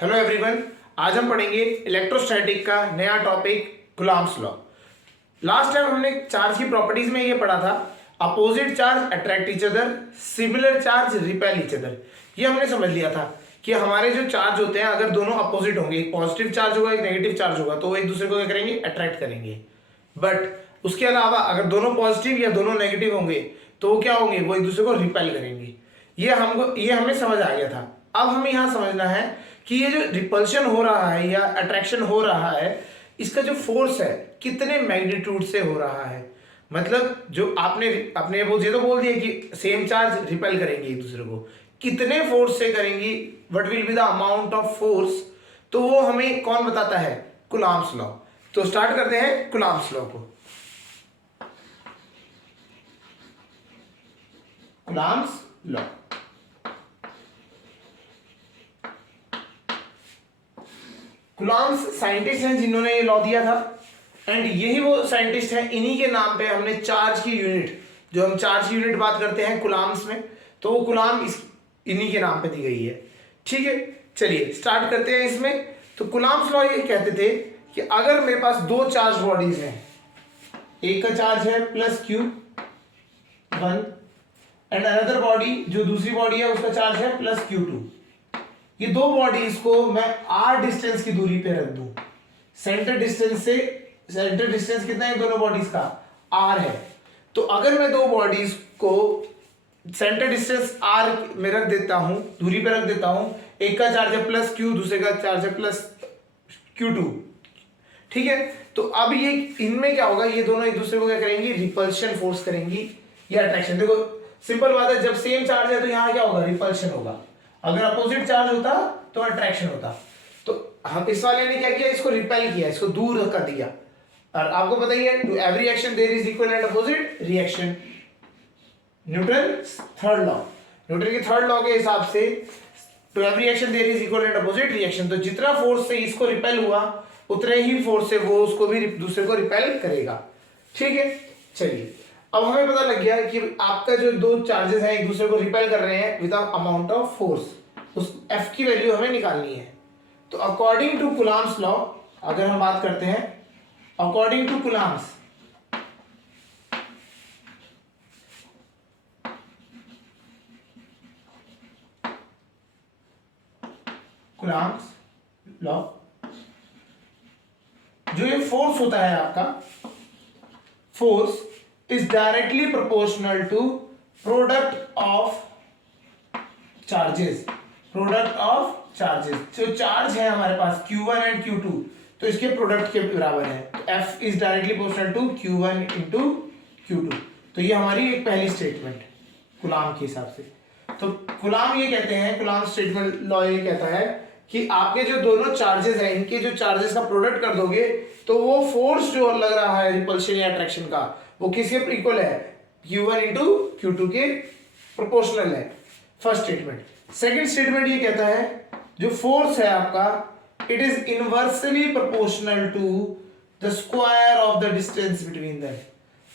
Hello everyone, आज हम पढ़ेंगे इलेक्ट्रोस्टैटिक का नया topic Coulomb's law. Last time हमने चार्ज की प्रॉपर्टीज में ये पढ़ा था, opposite charge attract each other, similar charge repel each other. ये हमने समझ लिया था कि हमारे जो चार्ज होते हैं अगर दोनों अपोजिट होंगे, एक पॉजिटिव चार्ज होगा एक नेगेटिव चार्ज होगा, तो वो एक दूसरे को क्या करेंगे, अट्रैक्ट करेंगे। बट उसके अलावा अगर दोनों पॉजिटिव या दोनों नेगेटिव होंगे तो वो क्या होंगे, वो एक दूसरे को रिपेल करेंगे। ये हमें समझ आ गया था। अब हमें यहाँ समझना है कि ये जो रिपल्शन हो रहा है या अट्रैक्शन हो रहा है, इसका जो फोर्स है कितने मैग्नीट्यूड से हो रहा है। मतलब जो आपने वो ये तो बोल दिया कि सेम चार्ज रिपेल करेंगे एक दूसरे को, कितने फोर्स से करेंगी, what will be the amount of force, तो वो हमें कौन बताता है, कूलॉम्स लॉ। तो स्टार्ट करते हैं कूलॉम्स लॉ को। कूलॉम्स लॉ, कूलॉम्स साइंटिस्ट हैं जिन्होंने ये लॉ दिया था, एंड यही वो साइंटिस्ट हैं, इन्हीं के नाम पे हमने चार्ज की यूनिट, जो हम चार्ज की यूनिट बात करते हैं कूलॉम्स में, तो वो कूलॉम इन्हीं के नाम पे दी गई है। ठीक है, चलिए स्टार्ट करते हैं इसमें। तो कूलॉम्स लॉ ये कहते थे कि अगर मेरे पास दो चार्ज बॉडीज हैं, एक का चार्ज है plus Q1 and another body, जो दूसरी बॉडी है उसका चार्ज है प्लस Q2, ये दो बॉडीज को मैं r डिस्टेंस की दूरी पे रख दूं, सेंटर डिस्टेंस कितना है दोनों बॉडीज का, r है। तो अगर मैं दो बॉडीज को सेंटर डिस्टेंस r में रख देता हूं, दूरी पे रख देता हूं, एक का चार्ज है प्लस q, दूसरे का चार्ज है प्लस Q2, ठीक है। तो अब ये इनमें क्या होगा, ये दोनों एक दूसरे को क्या करेंगी, रिपल्शन फोर्स करेंगी या अट्रैक्शन। देखो सिंपल बात है, जब सेम चार्ज है तो यहां क्या होगा, रिपल्शन होगा। अगर अपोजिट चार्ज होता तो अट्रैक्शन होता। तो हम इस वाले ने क्या किया, इसको रिपेल किया, इसको दूर कर दिया। और आपको पता ही है, to every action there is equal and opposite reaction, Newton third law. Newton के थर्ड लॉ के हिसाब से to every action there is equal and opposite reaction. तो जितना फोर्स से इसको रिपेल हुआ उतने ही फोर्स से वो उसको भी दूसरे को रिपेल करेगा। ठीक है, चलिए अब हमें पता लग गया कि आपका जो दो चार्जेस हैं एक दूसरे को रिपेल कर रहे हैं विद अमाउंट ऑफ फोर्स, उस F की वैल्यू हमें निकालनी है। तो अकॉर्डिंग टू कूलॉम्स लॉ अगर हम बात करते हैं, अकॉर्डिंग टू कूलॉम्स लॉ, जो ये फोर्स होता है आपका, force is directly proportional to product of charges, जो चार्ज है हमारे पास Q1 एंड Q2, तो इसके प्रोडक्ट के बराबर है। तो F is directly proportional to Q1 into Q2। तो ये हमारी एक पहली स्टेटमेंट कूलॉम के हिसाब से। तो कूलॉम ये कहते हैं, कूलॉम स्टेटमेंट लॉ ये कहता है कि आपके जो दोनों चार्जेस हैं, इनके जो चार्जेस का प्रोडक्ट कर दोगे तो वो फोर्स जो लग रहा है रिपल्शन या अट्रैक्शन का, वो किसके इक्वल है, Q1 इंटू Q2 के प्रोपोर्शनल है। First statement. सेकंड स्टेटमेंट ये कहता है जो फोर्स है आपका, it is inversely proportional to the square of the distance between them.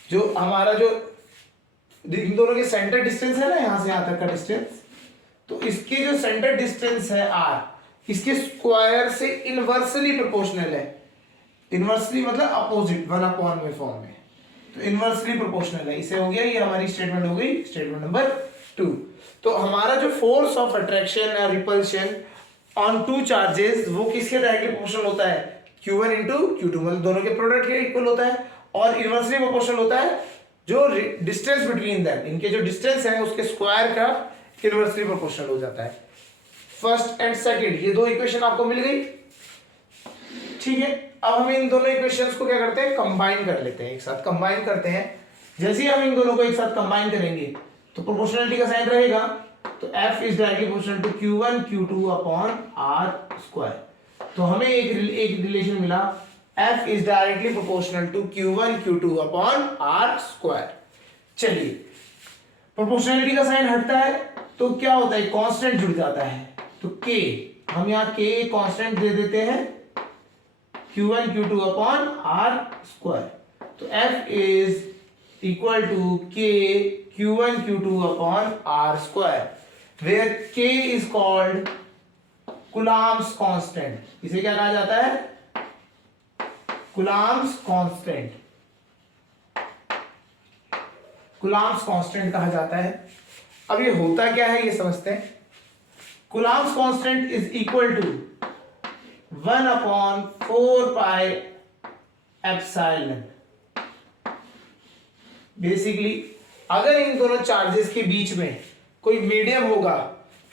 जो हमारा जो इन दोनों के सेंटर डिस्टेंस है ना, यहां से यहां तक का डिस्टेंस, तो इसके जो सेंटर डिस्टेंस है r, इसके स्क्वायर से इनवर्सली प्रोपोर्शनल है। इनवर्सली मतलब अपोजिट, 1 में फॉर्म में, तो इनवर्सली प्रोपोर्शनल है। इसे हो गया, ये हमारी स्टेटमेंट हो गई, स्टेटमेंट नंबर 2। तो हमारा जो फोर्स ऑफ अट्रैक्शन और रिपल्शन ऑन टू चार्जेस, वो किसके डायरेक्टली प्रोपोर्शनल होता है, Q1 इंटू Q2, मतलब दोनों के प्रोडक्ट के इक्वल होता है। और इनवर्सली प्रोपोर्शनल होता है जो डिस्टेंस बिटवीन देम, इनके जो डिस्टेंस है उसके स्क्वायर का इनवर्सली प्रोपोर्शनल हो जाता है। फर्स्ट एंड सेकंड, ये दो इक्वेशन आपको मिल गई। ठीक है, अब हम इन दोनों इक्वेशंस को क्या करते हैं, कंबाइन कर लेते हैं, एक साथ कंबाइन करते हैं। जैसे ही हम इन दोनों को एक साथ कंबाइन करेंगे तो प्रोपोर्शनलिटी का साइन रहेगा, तो F is directly proportional to Q1 Q2 upon R square. तो हमें एक रिलेशन मिला, F is directly proportional to Q1 Q2 upon R square. चलिए प्रोपोर्शनलिटी का साइन हटता है तो क्या होता है, कांस्टेंट जुड़ जाता है। तो K, हम यहाँ K कांस्टेंट दे देते हैं, Q1 Q2 upon R square. तो F is equal to K Q1 Q2 upon R square, where K is called Coulomb's constant. इसे क्या कहा जाता है? कूलम्ब्स कांस्टेंट, कूलम्ब्स कांस्टेंट कहा जाता है। अब ये होता क्या है ये समझते हैं। Coulomb's constant is equal to 1/4 pi epsilon. Basically अगर इन दोनों चार्जेस के बीच में कोई मीडियम होगा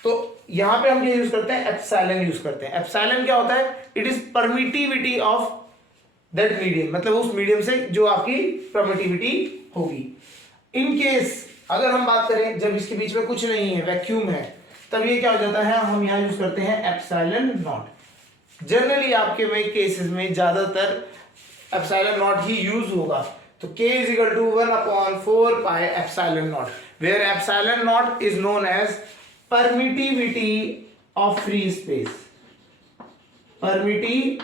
तो यहां पे हम क्या यूज करते हैं? एप्सिलॉन यूज करते हैं। एप्सिलॉन क्या होता है? It is permittivity of that medium, मतलब उस मीडियम से जो आपकी परमिटिविटी होगी। इन केस अगर हम बात करें जब इसके बीच में कुछ नहीं है, वैक्यूम है, तब ये क्या हो जाता है? हम यहां यूज करते हैं एप्सिलॉन नॉट। जनरली आपके में केसेस में ज्यादातर एप्सिलॉन नॉट ही यूज होगा। तो k is equal to 1/4 pi epsilon naught, where epsilon naught is known as permittivity of free space, permittivity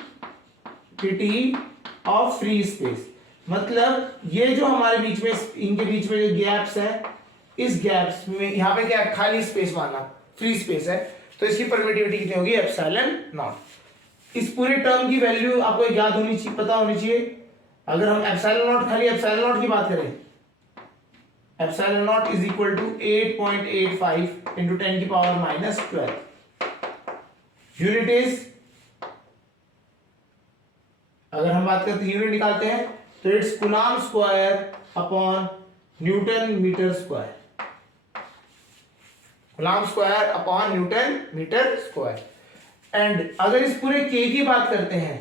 of free space। मतलब ये जो हमारे बीच में, इनके बीच में जो गैप्स है, इस गैप्स में यहाँ पे क्या खाली स्पेस माना, फ्री स्पेस है, तो इसकी परमिटिविटी कितनी होगी? Epsilon not. इस पूरे टर्म की वैल्यू आपको याद होनी चाहिए, पता होनी चाहिए। अगर हम एप्सिलॉन नॉट, खाली एप्सिलॉन नॉट की बात करें, epsilon naught is equal to 8.85 into 10 की पावर -12। यूनिट इज, अगर हम बात करते हैं यूनिट निकालते हैं तो it's coulomb square upon newton metre square, coulomb square upon newton metre square. And अगर इस पूरे k की बात करते हैं,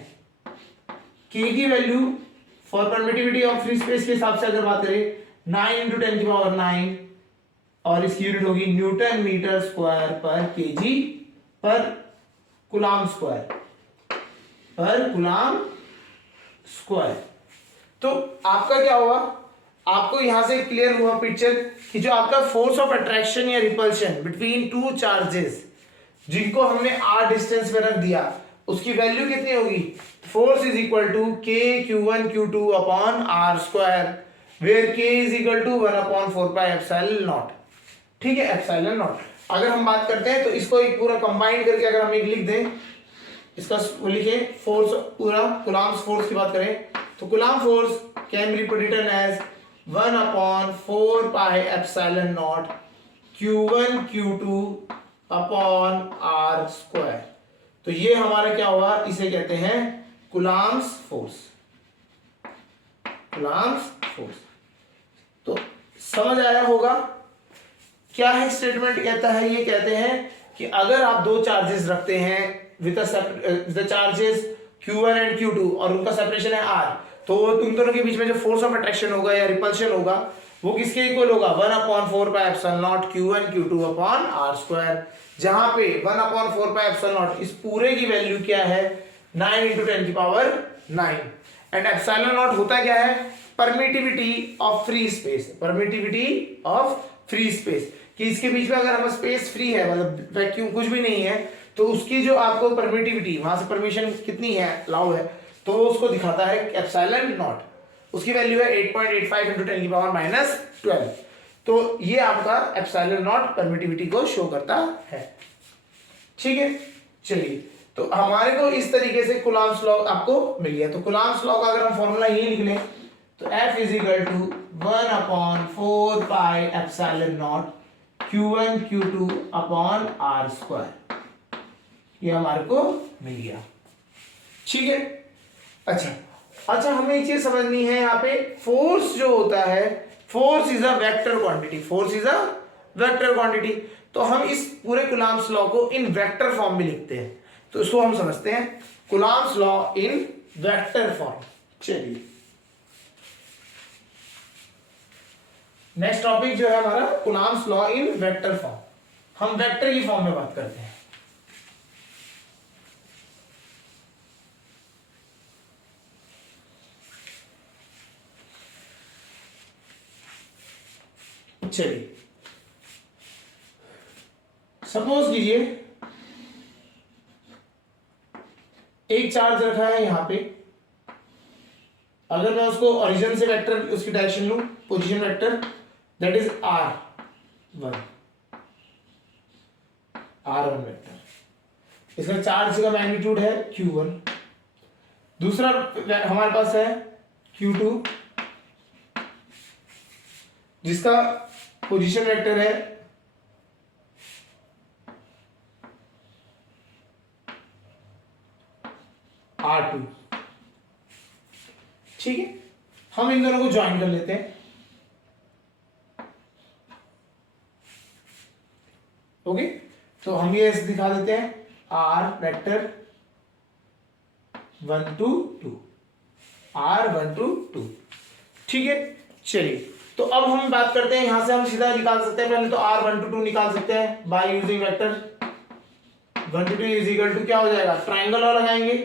k की value for permittivity of free space के हिसाब से अगर बात करें 9 इंटू 10 की पावर 9, और इसकी यूनिट होगी न्यूटन मीटर स्क्वायर पर केजी पर कूलम्ब स्क्वायर, पर कूलम्ब स्क्वायर। तो आपका क्या हुआ? आपको यहां से क्लियर हुआ पिक्चर कि जो आपका फोर्स ऑफ अट्रैक्शन या रिपल्शन बिटवीन टू चार्जेस जिनको हमने r डिस्टेंस में रख दिया, उसकी वैल्यू कितनी होगी? Force is equal to k q1 q2 upon r square, where k is equal to 1/4 pi epsilon naught. ठीक है, एप्सिलॉन नॉट। अगर हम बात करते हैं तो इसको एक पूरा कंबाइन करके अगर हम एक लिख दें, इसका लिखे फोर्स पूरा, कूलम्ब फोर्स की बात करें तो coulomb force can be written as 1/4 pi epsilon naught q1 q2 upon r square. तो ये हमारा क्या हुआ? इसे कहते हैं कूलम्ब फोर्स, कूलम्ब फोर्स। तो समझ आया होगा क्या है स्टेटमेंट? कहता है, ये कहते हैं कि अगर आप दो चार्जेस रखते हैं with the charges q1 and q2 और उनका सेपरेशन है r, तो उन दोनों के बीच में जो फोर्स ऑफ अट्रैक्शन होगा या रिपल्शन होगा वो किसके इक्वल होगा? 1/4 pi epsilon naught q1 q2 upon r square, जहां पे 1/4 पाई एप्सिलॉन नॉट इस पूरे की वैल्यू क्या है? 9 इंटू 10 की पावर 9। एंड एप्सिलॉन नॉट होता क्या है? Permittivity of free space, permittivity of free space, कि इसके बीच में अगर हम स्पेस फ्री है, मतलब वैक्यूम कुछ भी नहीं है, तो उसकी जो आपको परमिटिविटी, वहां से परमिशन कितनी है, अलाउ है, तो उसको दिखाता है एप्सिलॉन नॉट। उसकी वैल्यू है 8.85 इंटू 10 की पावर -12। तो ये आपका एप्सिलॉन नॉट परमिटिविटी को शो करता है। ठीक है, चलिए, तो हमारे को इस तरीके से कूलम्ब लॉ आपको मिल गया। तो कूलम्ब लॉ का अगर हम फॉर्मूला ये लिख लें तो F is equal to 1/4 pi epsilon naught q1 q2 upon r square, ये हमारे को मिल गया। ठीक है, अच्छा हमें एक चीज समझनी है यहाँ पे, फोर्स जो होता है, force is a vector quantity, force is a vector quantity. तो हम इस पूरे कूलम्ब लॉ को इन वेक्टर फॉर्म में लिखते हैं, तो इसको हम समझते हैं coulomb law in vector form. चलिए, नेक्स्ट टॉपिक जो है हमारा coulomb law in vector form. हम वेक्टर की फॉर्म में बात करते हैं। चलिए, सपोज कीजिए एक चार्ज रखा है यहां पे, अगर मैं उसको ओरिजिन से वेक्टर उसकी डायरेक्शन लूं, position vector, that is r1 vector. इसका चार्ज का मैग्नीट्यूड है Q1। दूसरा हमारे पास है Q2 जिसका पोजीशन वेक्टर है R2। ठीक है, हम इन दोनों को ज्वाइन कर लेते हैं। ओके, तो हम ये ऐसे दिखा देते हैं R वेक्टर 1 2 2, R1 2 2। ठीक है, चलिए तो अब हम बात करते हैं, यहां से हम सीधा निकाल सकते हैं। पहले तो R1 2 2 निकाल सकते हैं by using vector 1 2 2 is equal to क्या हो जाएगा, ट्राइंगल लॉ लगाएंगे।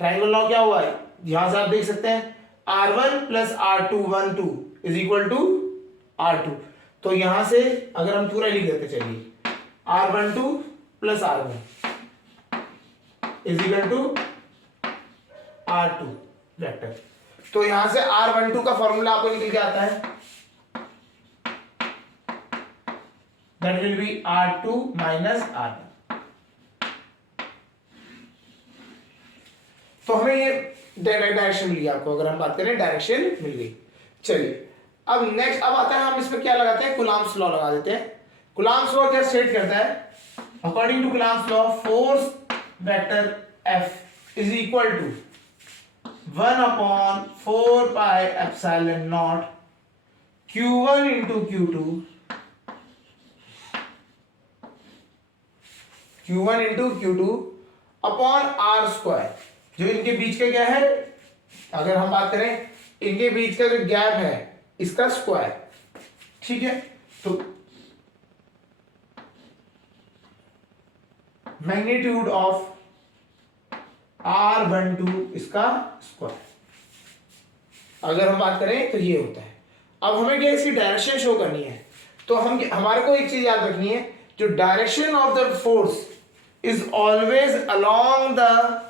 ट्राइंगल लॉ क्या हुआ है, यहां से आप देख सकते हैं R1 plus R2 1 2 is equal to R2। तो यहां से अगर हम पूरा लिख देते, चलिए R1 2 plus R1 is equal to R2 vector. तो यहां से R1 2 का फॉर्मूला आपको निकल के आता है, that will be R2 minus R1। तो हमें ये डायरेक्शन मिल गई आपको, अगर हम बात करें डायरेक्शन मिल गई। चलिए अब नेक्स्ट अब आता है, हम इस पर क्या लगाते हैं, कूलम्ब्स लॉ लगा देते हैं। कूलम्ब्स लॉ क्या स्टेट करता है, according to Coulomb's law force vector F is equal to 1/4 pi epsilon naught Q1 into Q2 upon R square. जो इनके बीच का क्या है, अगर हम बात करें इनके बीच का जो गैप है इसका स्क्वायर। ठीक है, तो मैग्नीट्यूड ऑफ R12 इसका स्क्वायर अगर हम बात करें तो ये होता है। अब हमें क्या इसकी डायरेक्शन शो करनी है, तो हम हमारे को एक चीज याद रखनी है, जो direction of the force is always along the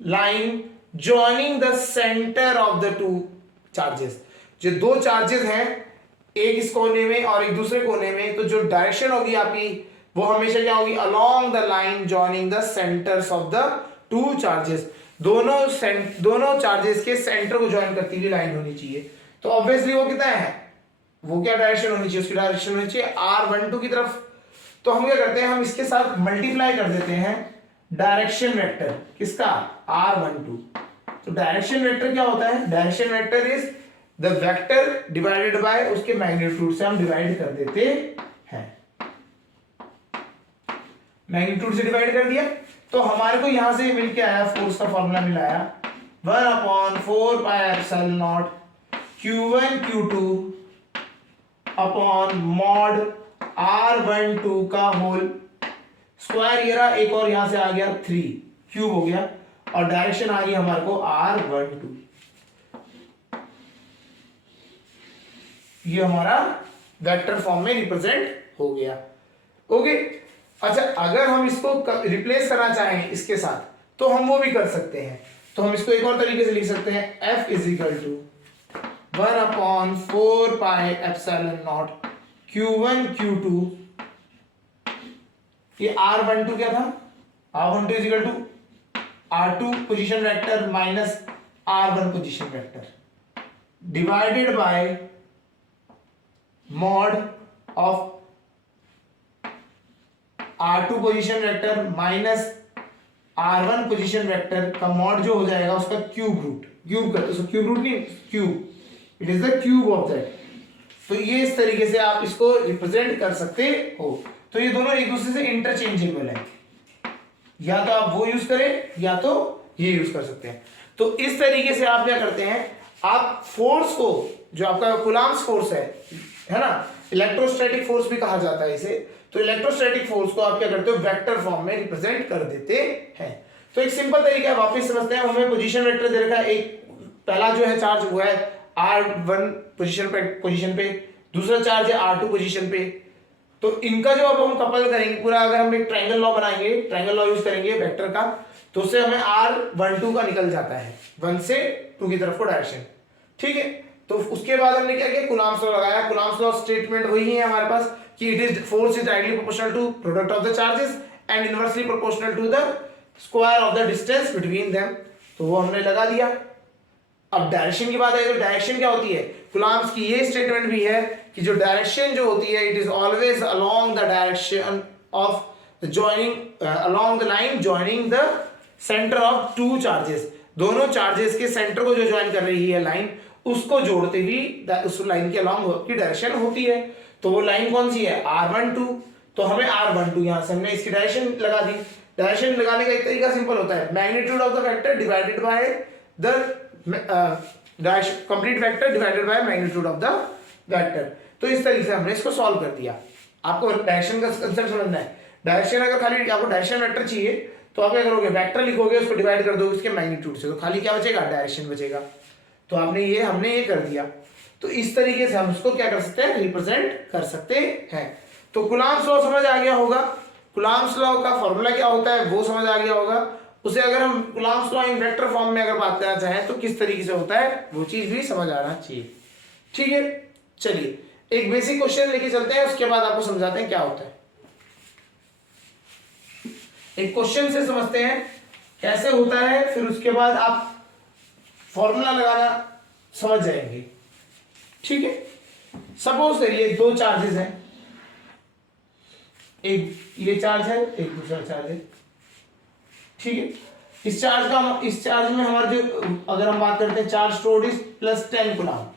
line joining the centre of the two charges. जो दो चार्जेस हैं एक इस कोने में और एक दूसरे कोने में, तो जो डायरेक्शन होगी आपकी वो हमेशा क्या होगी, along the line joining the centres of the two charges. दोनों चार्जेस के सेंटर को ज्वाइन करती हुई लाइन होनी चाहिए। तो ऑब्वियसली वो कितना है, वो क्या डायरेक्शन होनी चाहिए, उसकी डायरेक्शन होनी चाहिए R12 की तरफ। तो हम क्या करते हैं, हम इसके साथ मल्टीप्लाई कर देते हैं डायरेक्शन वेक्टर किसका, R12। तो डायरेक्शन वेक्टर क्या होता है, direction vector is the vector divided bye उसके मैग्नीट्यूड से हम डिवाइड कर देते हैं। मैग्नीट्यूड से डिवाइड कर दिया, तो हमारे को यहां से मिल के आया, फोर्स का फॉर्मूला मिला आया 1/4 pi epsilon naught Q1 Q2 upon mod R12 का होल स्क्वायर। ये रहा, एक और यहां से आ गया 3 क्यूब हो गया, और डायरेक्शन आ गई हमारे को R12। ये हमारा वेक्टर फॉर्म में रिप्रेजेंट हो गया। ओके, अच्छा अगर हम इसको रिप्लेस करना चाहें इसके साथ तो हम वो भी कर सकते हैं। तो हम इसको एक और तरीके से लिख सकते हैं, F is equal to 1/4 pi epsilon naught Q1 Q2। ये R12 क्या था, R12 is equal to R2 position vector minus R1 position vector divided by mod of R2 position vector minus R1 position vector का mod जो हो जाएगा उसका cube root, cube root नहीं, cube, it is the cube of that. तो ये इस तरीके से आप इसको रिप्रेजेंट कर सकते हो। तो ये दोनों एक दूसरे से इंटरचेंजेबल है, या तो आप वो यूज करें या तो ये यूज कर सकते हैं। तो इस तरीके से आप क्या करते हैं, आप फोर्स को, जो आपका कूलम्ब्स फोर्स है ना, इलेक्ट्रोस्टैटिक फोर्स भी कहा जाता है इसे, तो इलेक्ट्रोस्टैटिक फोर्स को आप क्या करते हो, वेक्टर फॉर्म में रिप्रेजेंट कर देते हैं। तो एक सिंपल तरीका है, वापस समझते हैं। हमें पोजीशन वेक्टर दे रखा है, एक पहला जो है चार्ज वो है R1 पोजीशन पे, दूसरा चार्ज है R2 पोजीशन पे। तो इनका जो अब हम कपल करेंगे पूरा, अगर हम एक ट्रायंगल लॉ बनाएंगे, ट्रायंगल लॉ यूज करेंगे वेक्टर का, तो उससे हमें R12 का निकल जाता है 1 से 2 की तरफ को डायरेक्शन। ठीक है, तो उसके बाद हमने क्या किया, कूलम्ब्स लॉ लगाया। कूलम्ब्स लॉ स्टेटमेंट वही है हमारे पास कि it is force is directly proportional to product of the charges and inversely proportional to the square of the distance between them. तो वो हमने लगा दिया। अब डायरेक्शन की बात है तो डायरेक्शन क्या होती है, कूलम्ब्स की ये स्टेटमेंट भी है कि जो डायरेक्शन जो होती है it is always along the direction of the joining along the line joining the centre of two charges. दोनों चार्जेस के सेंटर को जो ज्वाइन कर रही है लाइन, उसको जोड़ते हुए उस लाइन के अलोंग की डायरेक्शन होती है। तो वो लाइन कौन सी है, R12। तो हमें R12 यहां से हमने इसकी डायरेक्शन लगा दी। डायरेक्शन लगाने का एक तरीका सिंपल होता है, magnitude of the vector divided by the complete vector divided by magnitude of the vector. तो इस तरीके से हमने इसको सॉल्व कर दिया। आपको डायरेक्शन का कंसेप्ट समझना है। डायरेक्शन अगर खाली आपको डायरेक्शन वेक्टर चाहिए तो आप क्या करोगे, वेक्टर लिखोगे, उसको डिवाइड कर दोगे उसके मैग्नीट्यूड से, तो खाली क्या बचेगा, डायरेक्शन बचेगा। तो हमने ये कर दिया। तो इस तरीके से हम उसको क्या कर सकते हैं, रिप्रेजेंट कर सकते हैं। तो कूलम्ब्स लॉ समझ आ गया होगा। कूलम्ब्स लॉ का फॉर्मूला क्या होता है वो समझ आ गया होगा। उसे अगर हम Coulomb's law in vector form में अगर बात करना चाहें तो किस तरीके से होता है वो चीज भी समझ आना चाहिए। ठीक है, चलिए एक बेसिक क्वेश्चन लेके चलते हैं, उसके बाद आपको समझाते हैं क्या होता है। एक क्वेश्चन से समझते हैं कैसे होता है, फिर उसके बाद आप फॉर्मूला लगाना समझ जाएंगे। ठीक है, सपोज करिए दो चार्जेस हैं, एक ये चार्ज है, एक दूसरा चार्ज है। ठीक है, इस चार्ज में हमारा जो, अगर हम बात करते हैं charge stored is +10 coulomb.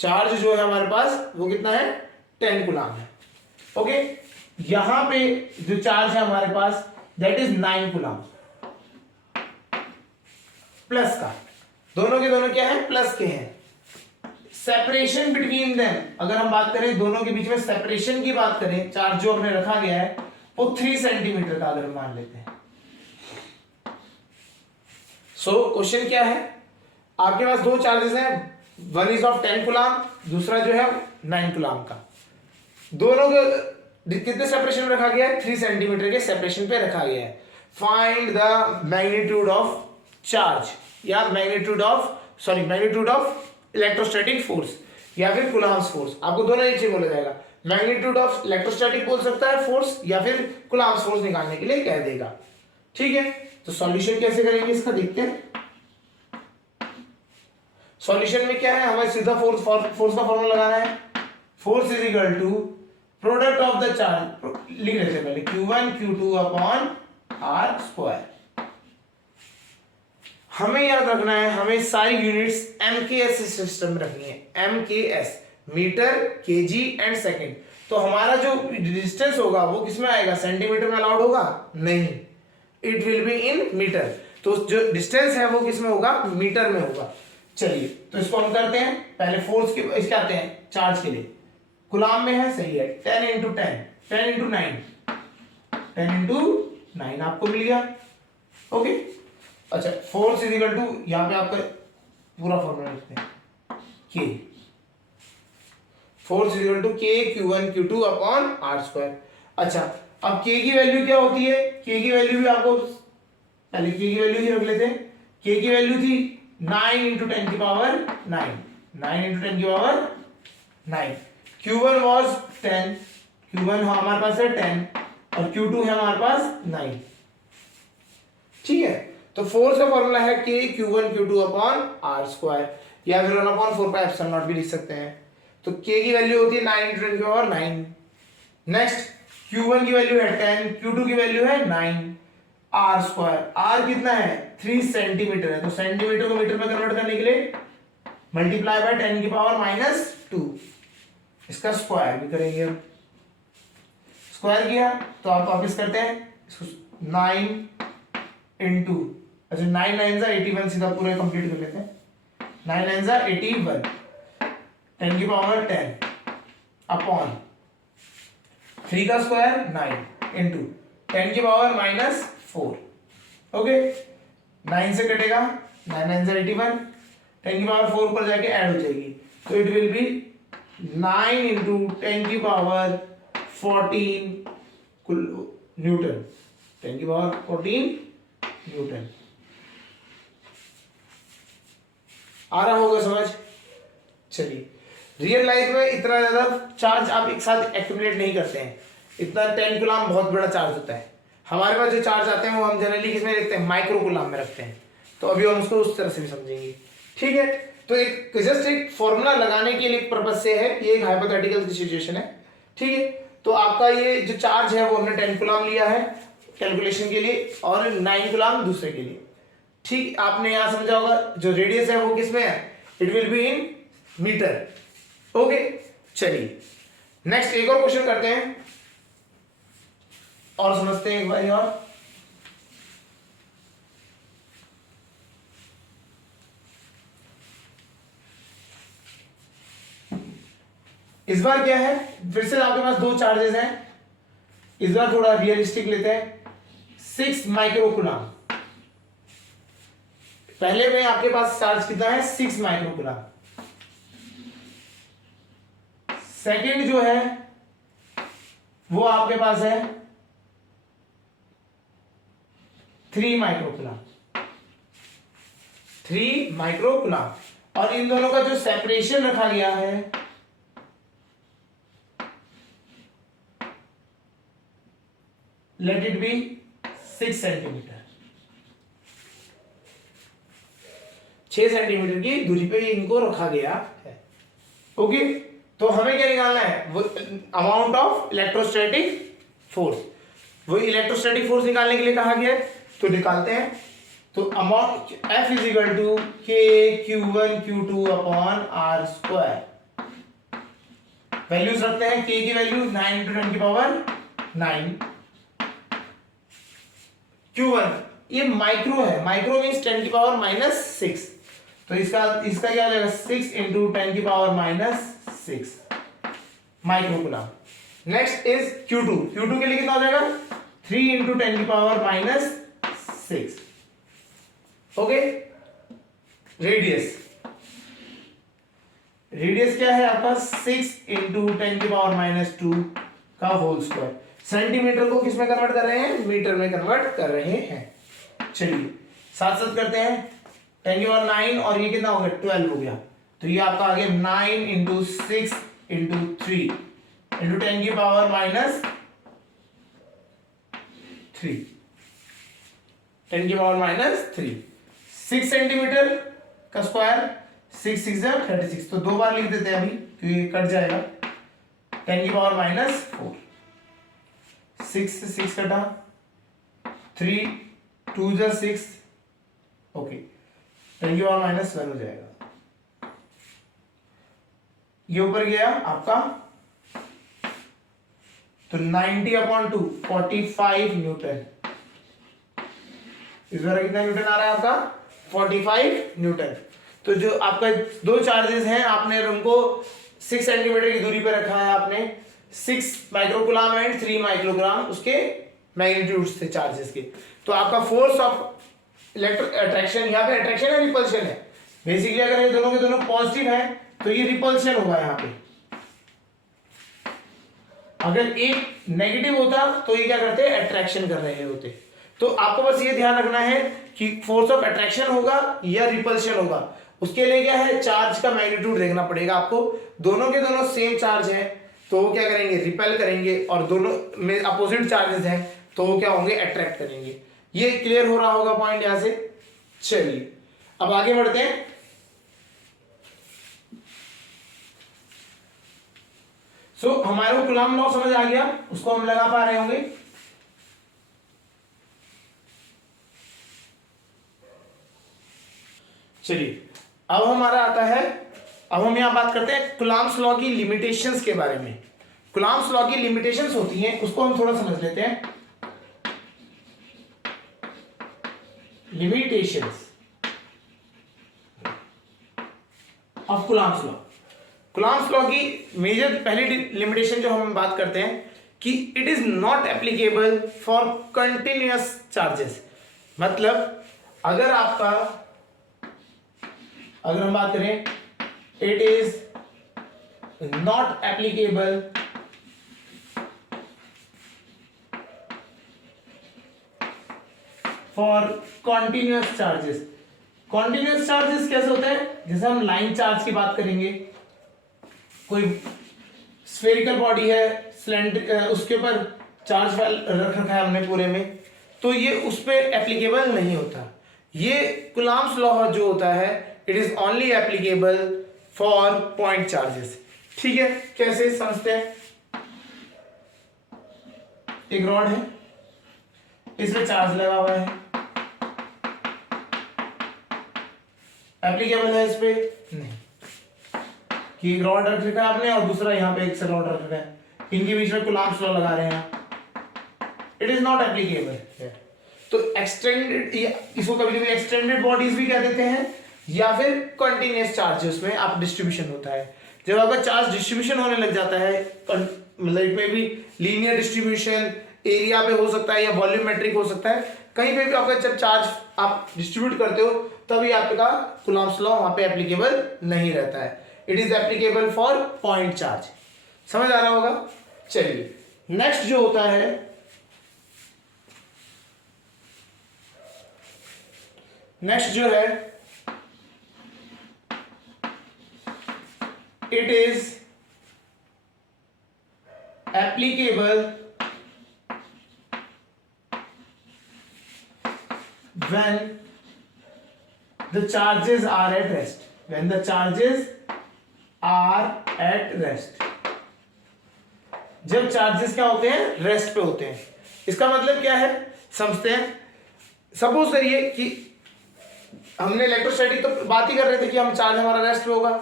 Charge जो है हमारे पास वो कितना है, 10 कूलम्ब है। ओके, यहां पे जो चार्ज है हमारे पास दैट इज 9 कूलम्ब प्लस का। दोनों के दोनों क्या है, प्लस के हैं। सेपरेशन बिटवीन देम, अगर हम बात करें दोनों के बीच में सेपरेशन की बात करें, चार्ज जो हमने रखा गया है वो 3 सेंटीमीटर का अगर मान लेते हैं। सो क्वेश्चन क्या है, आपके पास दो चार्जेस हैं, वन इज ऑफ 10 कूलम्ब, दूसरा जो है 9 कूलम्ब का। दोनों के कितने सेपरेशन में रखा गया है, 3 सेंटीमीटर के सेपरेशन पे रखा गया है। Find the magnitude of charge या मैग्नीट्यूड ऑफ इलेक्ट्रोस्टैटिक फोर्स या फिर कूलम्ब्स फोर्स। आपको दोनों एक चीज बोला जाएगा, मैग्नीट्यूड ऑफ इलेक्ट्रोस्टैटिक बोल सकता है फोर्स या फिर कूलम्ब्स फोर्स निकालने के लिए कह देगा। ठीक है, तो सॉल्यूशन कैसे करेंगे इसका देखते हैं। सॉल्यूशन में क्या है, हमें सीधा फोर्स का फॉर्मूला लगाना है। Force is equal to product of the charge, लिख लेते हैं पहले, Q1 Q2 अपॉन R²। हमें याद रखना है, हमें सारी यूनिट्स MKS सिस्टम में रखनी है। MKS metre, KG and second. तो हमारा जो डिस्टेंस होगा वो किसमें आएगा, सेंटीमीटर में अलाउड होगा नहीं, it will be in metre. तो जो डिस्टेंस है वो किसमें होगा, मीटर में होगा। चलिए तो इसको हम करते हैं, पहले फोर्स के इसके आते हैं चार्ज के लिए। कूलम्ब में है, सही है, 10 × 10 10 × 9 आपको मिल गया। ओके, अच्छा, फोर्स इज इक्वल टू, यहां पे आपका पूरा फॉर्मूला लिखते हैं, के force is equal to K Q1 Q2 upon R²। अच्छा, अब K की वैल्यू क्या होती है, K की वैल्यू भी आपको पहले K की वैल्यू ही रख लेते हैं। K की वैल्यू थी 9 × 10 की पावर 9, 9 × 10 की पावर 9। Q1 वॉज 10, Q1 हमारे पास है 10 और Q2 है हमारे पास 9। ठीक है, तो फोर्स का फॉर्मूला है K Q1 Q2 upon R² या फिर 1/4πε0 भी लिख सकते हैं। तो K की वैल्यू होती है 9 × 10 की पावर 9। नेक्स्ट Q1 की वैल्यू है 10, Q2 की वैल्यू है 9, R², R कितना है 3 सेंटीमीटर है, तो सेंटीमीटर को मीटर में कन्वर्ट करने के लिए मल्टीप्लाई बाय 10 की पावर -2, इसका स्क्वायर भी करेंगे। हम स्क्वायर किया तो आप वापस करते हैं इसको, 9 × अच्छा 9 9 81, सीधा पूरे कंप्लीट कर लेते हैं। 9 9 81, 10 की पावर 10 अपॉन 3 का स्क्वायर 9 इंटू 10 की पावर -4। ओके, 9 से कटेगा, 9 9 81, 10 की पावर 4 ऊपर जाके ऐड हो जाएगी, तो इट विल बी 9 × 10 की पावर 14 न्यूटन, 10 की पावर 14 न्यूटन। आ रहा होगा समझ। चलिए, रियल लाइफ में इतना ज्यादा चार्ज आप एक साथ एक्यूमुलेट नहीं करते हैं, इतना 10 कूलम्ब बहुत बड़ा चार्ज होता है। हमारे पास जो चार्ज आते हैं वो हम जनरली किसमें रखते हैं, माइक्रो कूलाम में रखते हैं। तो अभी हम उसको उस तरह से भी समझेंगे, ठीक है। तो एक जस्ट एक फॉर्मूला लगाने के लिए पर्पज से है, ये एक हाइपोथेटिकल सिचुएशन है, ठीक है। तो आपका ये जो चार्ज है वो हमने 10 कूलाम लिया है कैलकुलेशन के लिए और 9 कूलाम दूसरे के लिए, ठीक। आपने यहां समझा होगा जो रेडियस है वो किसमें है, it will be in metre, okay. चलिए नेक्स्ट एक और क्वेश्चन करते हैं और समझते हैं एक बार और। इस बार क्या है, फिर से आपके पास दो चार्जेस हैं, इस बार थोड़ा रियलिस्टिक लेते हैं। 6 माइक्रो कूलाम, पहले में आपके पास चार्ज कितना है, 6 माइक्रो कूलाम। सेकंड जो है वो आपके पास है 3 माइक्रो कूलाम, 3 माइक्रो कूलाम। और इन दोनों का जो सेपरेशन रखा गया है let it be 6 centimetre, 6 centimetre की दूरी पे इनको रखा गया है, ओके। तो हमें क्या निकालना है, वो अमाउंट ऑफ इलेक्ट्रोस्टैटिक फोर्स, वो इलेक्ट्रोस्टैटिक फोर्स निकालने के लिए कहा गया है, तो निकालते हैं। तो amount F is equal to K Q1 Q2 upon R square. Values रखते हैं, K की वैल्यू 9 इंटू 10 की पावर 9, Q1 ये माइक्रो है, माइक्रो मीन्स 10 की पावर -6, तो इसका क्या हो जाएगा 6 इंटू 10 की power -6 micro coulomb. Next is Q2, Q2 के लिए कितना हो जाएगा 3 इंटू 10 की पावर -6, ओके। रेडियस क्या है आपका 6 इंटू 10 की पावर -2 का होल स्क्वायर। सेंटीमीटर को किस में कन्वर्ट कर रहे हैं, मीटर में कन्वर्ट कर रहे हैं। चलिए साथ साथ करते हैं, 10 की पावर 9 और ये कितना हो गया 12 हो गया, तो ये आपका आ गया 9 इंटू 6 इंटू 3 इंटू 10 की पावर -3, 10 की पावर -3, 6 सेंटीमीटर का स्क्वायर 6 6 36, तो दो बार लिख देते हैं अभी क्योंकि कट जाएगा। 10 की पावर -4, 6 से 6 कटा, 3 2 6, ओके, 10 की पावर -1 हो जाएगा। ये ऊपर गया आपका, तो 90/2 45 न्यूटन। इस बार कितना न्यूटन आ रहा है आपका 45 न्यूटन। तो जो आपका दो चार्जेस हैं आपने उनको 6 सेंटीमीटर की दूरी पर रखा है आपने, 6 माइक्रोकूलाम एंड 3 माइक्रोग्राम उसके मैग्नीट्यूड्स थे चार्जेस के। तो आपका फोर्स ऑफ इलेक्ट्रिक अट्रैक्शन, यहाँ पे अट्रैक्शन है रिपल्शन है बेसिकली, अगर ये दोनों के दोनों पॉजिटिव है तो ये रिपल्शन होगा यहाँ पे, अगर एक नेगेटिव होता तो ये क्या करते हैं अट्रैक्शन कर रहे होते। तो आपको बस ये ध्यान रखना है कि फोर्स ऑफ अट्रैक्शन होगा या रिपल्शन होगा, उसके लिए क्या है चार्ज का मैग्नीट्यूड देखना पड़ेगा आपको। दोनों के दोनों सेम चार्ज है तो वो क्या करेंगे रिपेल करेंगे, और दोनों में अपोजिट चार्जेस हैं तो वो क्या होंगे अट्रैक्ट करेंगे। ये क्लियर हो रहा होगा पॉइंट यहां से। चलिए अब आगे बढ़ते हैं। हमारे को कूलॉम लॉ समझ आ गया, उसको हम लगा पा रहे होंगे। चलिए अब हमारा आता है, अब हम यहां बात करते हैं कूलॉम्स लॉ की लिमिटेशंस के बारे में। कूलॉम्स लॉ की लिमिटेशंस होती हैं उसको हम थोड़ा समझ लेते हैं। Limitations of Coulomb's law. Coulomb's law की मेजर पहली लिमिटेशन जो हम बात करते हैं कि it is not applicable for continuous charges. मतलब अगर हम बात करें it is not applicable for continuous charges. Continuous charges कैसे होते हैं, जैसे हम लाइन चार्ज की बात करेंगे, कोई स्फेरिकल बॉडी है, सिलेंडर, उसके ऊपर चार्ज रख रखा है हमने पूरे में, तो ये उस पर एप्लीकेबल नहीं होता। ये कूलम्ब्स लॉ जो होता है it is only applicable for point charges. ठीक है, कैसे समझते हैं? एक रॉड है, इसमें चार्ज लगा हुआ है, एप्लीकेबल है इस पे? नहीं। कि एक रॉड रख रखा है आपने और दूसरा यहाँ पे एक से रॉड रख रखा है, इनके बीच में कूलम्ब्स लॉ लगा रहे हैं, इट इज नॉट एप्लीकेबल। तो एक्सटेंडेड, इसको कभी कभी एक्सटेंडेड बॉडीज भी कह देते हैं, या फिर कंटिन्यूअस चार्जेस में आप डिस्ट्रीब्यूशन होता है। जब आपका चार्ज डिस्ट्रीब्यूशन होने लग जाता है, मतलब में भी लीनियर डिस्ट्रीब्यूशन एरिया पे हो सकता है या वॉल्यूमेट्रिक हो सकता है, कहीं पे भी आपका जब चार्ज आप डिस्ट्रीब्यूट करते हो तभी आपका कूलम्ब्स लॉ वहां पे एप्लीकेबल नहीं रहता है। It is applicable for point charge. समझ आ रहा होगा? चलिए नेक्स्ट जो होता है, नेक्स्ट जो है it is applicable when the charges are at rest, when the charges are at rest, जब चार्जेस क्या होते हैं? रेस्ट पे होते हैं। इसका मतलब क्या है समझते हैं। सपोज करिए कि हमने इलेक्ट्रोस्टैटिक तो बात ही कर रहे थे कि हम चार्ज हमारा रेस्ट पे होगा,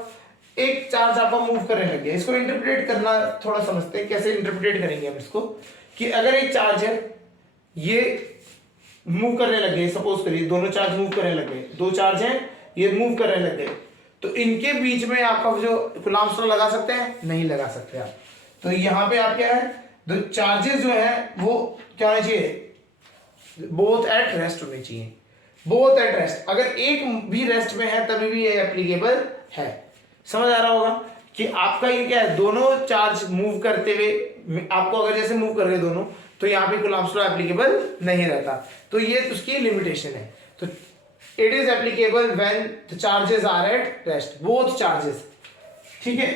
एक चार्ज आपका मूव करने लग गया। इसको इंटरप्रेट करना थोड़ा समझते हैं, कैसे इंटरप्रेट करेंगे हम इसको। कि अगर एक चार्ज है, ये मूव करने लग गए, सपोज करिए दोनों चार्ज मूव करने लग गए, दो चार्ज हैं ये मूव करने लग गए, तो इनके बीच में आपका जो कूलम्ब्स लॉ लगा सकते हैं? नहीं लगा सकते आप। तो यहाँ पे आप क्या है, दो चार्जेस जो है वो क्या होने चाहिए? बोथ एट रेस्ट होने चाहिए, बोथ एट रेस्ट। अगर एक भी रेस्ट में है तभी भी ये एप्लीकेबल है। समझ आ रहा होगा कि आपका ये क्या है, दोनों चार्ज मूव करते हुए आपको अगर जैसे मूव कर रहे दोनों, तो यहाँ पे कूलम्ब्स लॉ एप्लीकेबल नहीं रहता। तो ये उसकी लिमिटेशन है। तो it is applicable when the charges are at rest, both charges. ठीक है,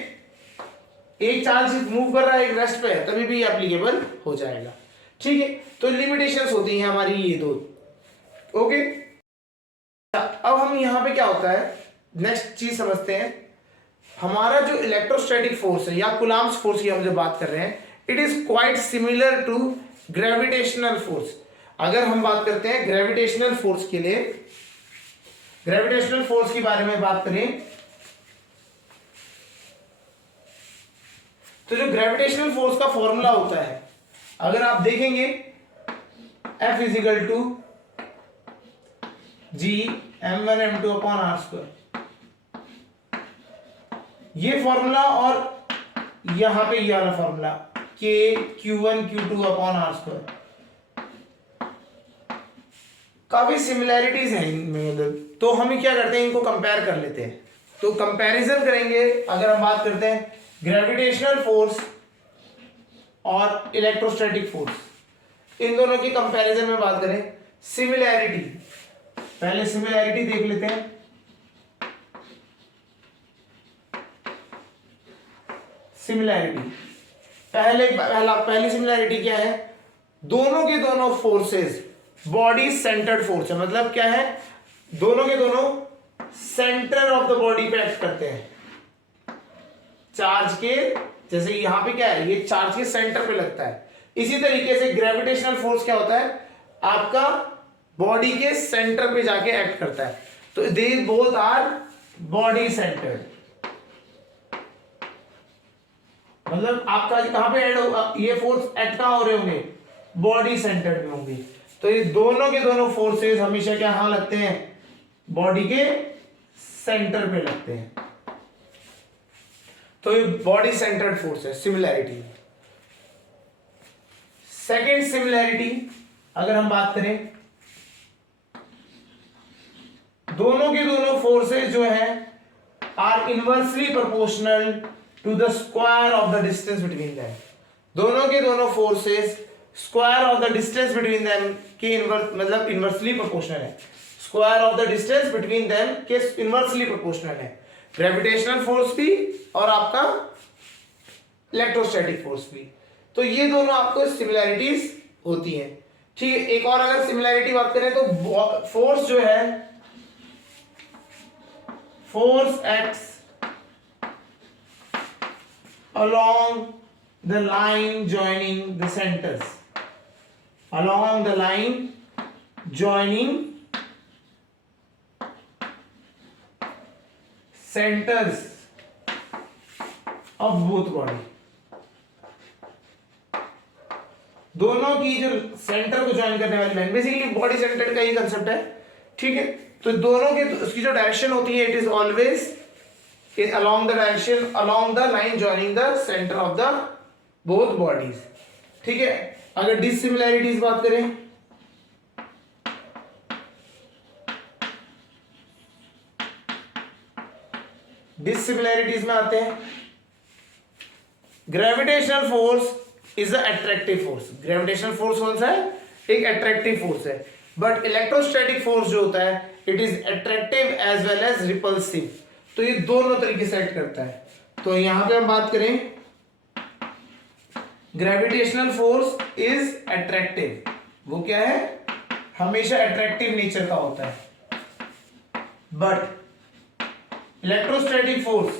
एक चार्ज मूव कर रहा है एक रेस्ट पे है तभी भी एप्लीकेबल हो जाएगा। ठीक है, तो लिमिटेशंस होती हैं हमारी ये दो। ओके, अब हम यहाँ पे क्या होता है, नेक्स्ट चीज समझते हैं। हमारा जो इलेक्ट्रोस्टैटिक फोर्स है या कूलम्ब्स फोर्स की हम जो बात कर रहे हैं, it is quite similar to gravitational force. अगर हम बात करते हैं ग्रेविटेशनल फोर्स के लिए, ग्रेविटेशनल फोर्स के बारे में बात करें, तो जो ग्रेविटेशनल फोर्स का फॉर्मूला होता है, अगर आप देखेंगे F is equal to G m1 m2 upon R square, ये फॉर्मूला और यहां पे ये वाला formula K Q1 Q2 upon R square, काफी सिमिलैरिटीज हैं इनमें। तो हम क्या करते हैं, इनको कंपेयर कर लेते हैं। तो कंपैरिजन करेंगे, अगर हम बात करते हैं ग्रेविटेशनल फोर्स और इलेक्ट्रोस्टैटिक फोर्स, इन दोनों की कंपैरिजन में बात करें, सिमिलैरिटी, पहले सिमिलैरिटी देख लेते हैं। सिमिलैरिटी पहली सिमिलैरिटी क्या है, दोनों के दोनों फोर्सेस बॉडी सेंटर्ड फोर्स है। मतलब क्या है, दोनों के दोनों सेंटर ऑफ द बॉडी पे एक्ट करते हैं। चार्ज के जैसे यहां पे क्या है, ये चार्ज के सेंटर पे लगता है। इसी तरीके से ग्रेविटेशनल फोर्स क्या होता है, आपका बॉडी के सेंटर पे जाके एक्ट करता है। तो they both our body centred, मतलब आपका कहां पे ऐड होगा, ये फोर्स एक्ट कहां हो रहे होंगे, बॉडी सेंटर्ड में होंगे। तो ये दोनों के दोनों फोर्सेस हमेशा क्या हाँ लगते हैं, बॉडी के सेंटर पे लगते हैं। तो ये बॉडी सेंटर्ड फोर्स है, सिमिलैरिटी। सेकेंड सिमिलैरिटी अगर हम बात करें, दोनों के दोनों फोर्सेस जो हैं are inversely proportional to the square of the distance between them. दोनों के दोनों forces square of the distance between them के मतलब इनवर्सली प्रोपोर्शनल है। Square of the distance between them के इनवर्सली प्रोपोर्शनल है, ग्रेविटेशनल फोर्स भी और आपका इलेक्ट्रोस्टैटिक फोर्स भी। तो ये दोनों आपको सिमिलैरिटीज होती हैं। ठीक है, एक और अगर सिमिलैरिटी बात करें तो फोर्स जो है, force x along the line joining the centers, along the line joining centers of both body, दोनों की जो सेंटर को ज्वाइन करने वाली लाइन, बेसिकली बॉडी सेंटर का ही कंसेप्ट है। ठीक है, तो दोनों के उसकी जो डायरेक्शन होती है, it is always along the direction, along the line joining the center of the both bodies। ठीक है, अगर डिसिमिलैरिटीज बात करें, डिसिमिलैरिटीज में आते हैं, gravitational force is a attractive force. Gravitational force कौन सा है? एक अट्रैक्टिव फोर्स है। बट इलेक्ट्रोस्टैटिक फोर्स जो होता है, it is attractive as well as repulsive. तो ये दोनों तरीके से एक्ट करता है। तो यहां पे हम बात करें, ग्रेविटेशनल फोर्स इज अट्रैक्टिव, वो क्या है? हमेशा अट्रैक्टिव नेचर का होता है। But electrostatic force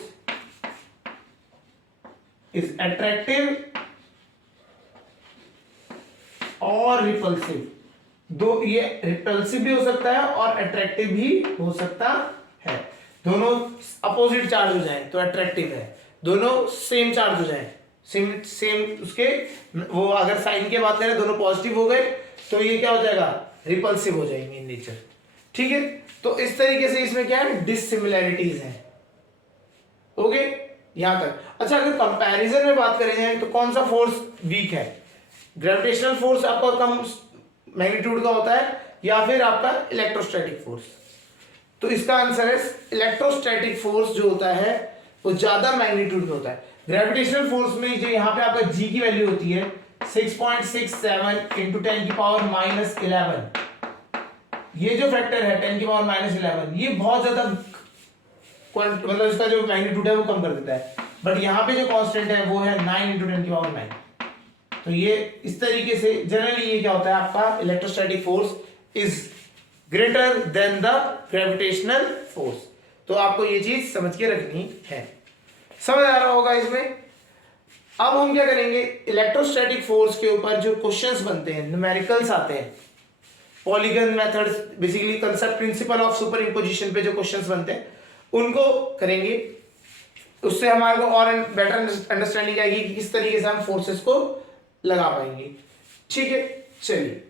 is attractive और रिपल्सिव। दो, ये रिपल्सिव भी हो सकता है और अट्रैक्टिव भी हो सकता है। दोनों अपोजिट चार्ज हो जाए तो अट्रैक्टिव है, दोनों सेम चार्ज हो जाए, सेम उसके, वो अगर साइन की बात करें दोनों पॉजिटिव हो गए तो ये क्या हो जाएगा? रिपल्सिव हो जाएंगे इन नेचर। ठीक है, तो इस तरीके से इसमें क्या है? डिसिमिलैरिटीज है। ओके, यहां तक। अच्छा, अगर कंपैरिजन में बात करें तो कौन सा फोर्स वीक है? ग्रेविटेशनल फोर्स आपका कम मैग्नीट्यूड का होता है या फिर आपका इलेक्ट्रोस्टैटिक फोर्स? तो इसका आंसर है इलेक्ट्रोस्टैटिक फोर्स जो होता है वो ज्यादा मैग्नीट्यूड में होता है। ग्रेविटेशनल फोर्स में जो यहाँ पे आपका जी की वैल्यू होती है 6.67 इंटू 10 की पावर माइनस 11, ये जो फैक्टर है 10 की पावर माइनस 11, ये बहुत ज्यादा मतलब इसका जो मैग्नीट्यूड है वो कम कर देता है। बट यहाँ पे जो कांस्टेंट है वो है 9 इंटू 10 की पावर 9। तो ये इस तरीके से जनरली ये क्या होता है, आपका electrostatic force is greater than the gravitational force. तो आपको ये चीज समझ के रखनी है। समझ आ रहा होगा इसमें? अब हम क्या करेंगे, इलेक्ट्रोस्टैटिक फोर्स के ऊपर जो क्वेश्चंस बनते हैं, न्यूमेरिकल्स आते हैं, polygon methods, basically concept principle of super imposition पे जो क्वेश्चंस बनते हैं उनको करेंगे। उससे हमारे को और बेटर अंडरस्टैंडिंग आएगी कि किस तरीके से हम फोर्सेस को लगा पाएंगे। ठीक है, चलिए।